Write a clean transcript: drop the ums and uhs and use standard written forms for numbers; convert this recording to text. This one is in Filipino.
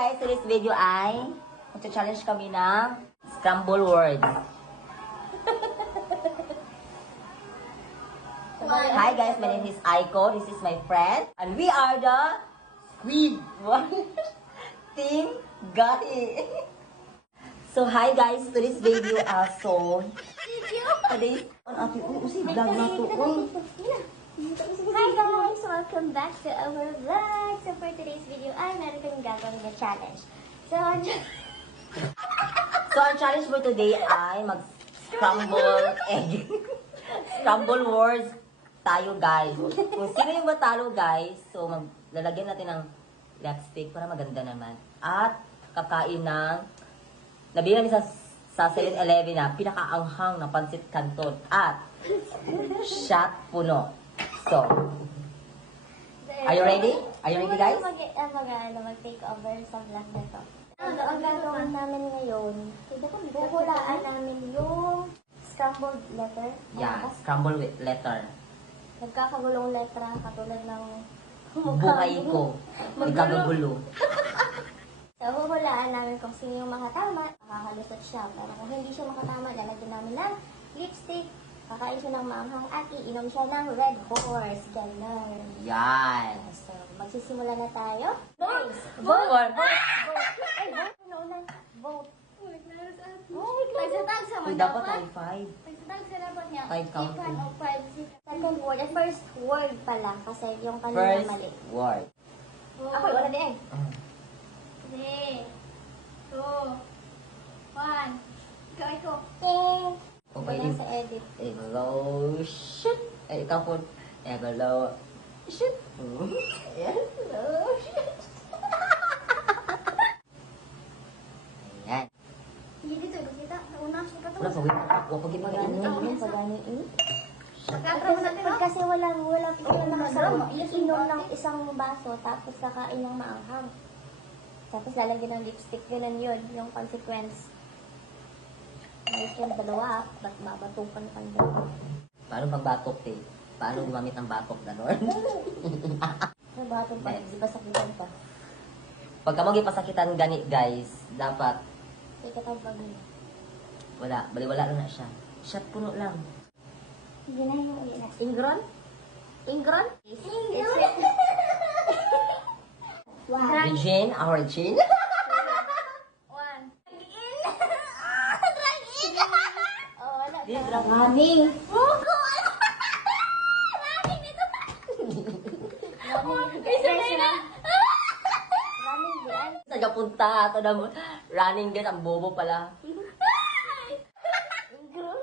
guys, today's video ay magcha-challenge kami ng scramble words. Hi guys, my name is Aiko. This is my friend. And we are the Squid Team Gahi. So hi guys, today's video today's vlog na to. Hi guys! Welcome back to our vlog! So for today's video ay meron kaming gagawin na challenge. So ang challenge mo today ay mag-scramble egg. Scramble words tayo guys. Kung sino yung matalo guys, so lalagyan natin ng lipstick para maganda naman. At kakain ng nabili namin sa 7-Eleven na pinakaanghang na pansit canton at shot puno. So, are you ready? Are you ready guys? Mag-take over sa vlog na to. Ang gagawin namin ngayon, huhulaan namin yung scrambled letter. Yeah, scramble with letter. Nagkakagulong letra katulad ng Buhay ko. Ikagugulo. So, huhulaan namin kung sino yung makatama, makakalusot siya. Pero kung hindi siya makatama, lalagyan namin ng lipstick, kakain siya ng maanghang at iinom siya ng Red Horse. Ganon. Yan. So, magsisimula na tayo. Vote! Vote! Ay, vote. Ano na? Vote. Tagsatag sa Uy, mga dapat dapat. ay 5. Tagsatag sa dapat niya. 5 counting. Second word. At first word pala. Kasi yung kanina First mali. word. Ako, wala din. 3, 2, 1. Ikaw. Okay, Wala sa edit. Hello, shit. Ay, ikaw po. Hello, shit. Hello, shit. Ayan. Hindi dito, kita. Nauna siya ka to. Wala, pagin. Huwag pagin mag-inom. Pagano ini? Nagkakaroon natin, no? Kasi walang nakasama. Inom ng isang baso, tapos kakain ng maanghang. Tapos lalagyan ng lipstick, ganun yun, yung consequence. Ayos yung dalawa, ba't babatukan ka dalawa? Paano magbatok, te? Paano gumamit ng batok, gano'n? Ay, batok pa, di ba sakitan pa? Pagka mo gipasakitan gani, guys, dapat, Ika tawag ba yun? wala, baliwala lang na siya. Shot puno lang. Hindi na yung ulit na. Ingron? Ingron? Wow. Regine, our Regine. 1. Oh, wala Di, pa. running. Running di ay. Nagapunta ato na mo. Running din, ang bobo pala. Ingron.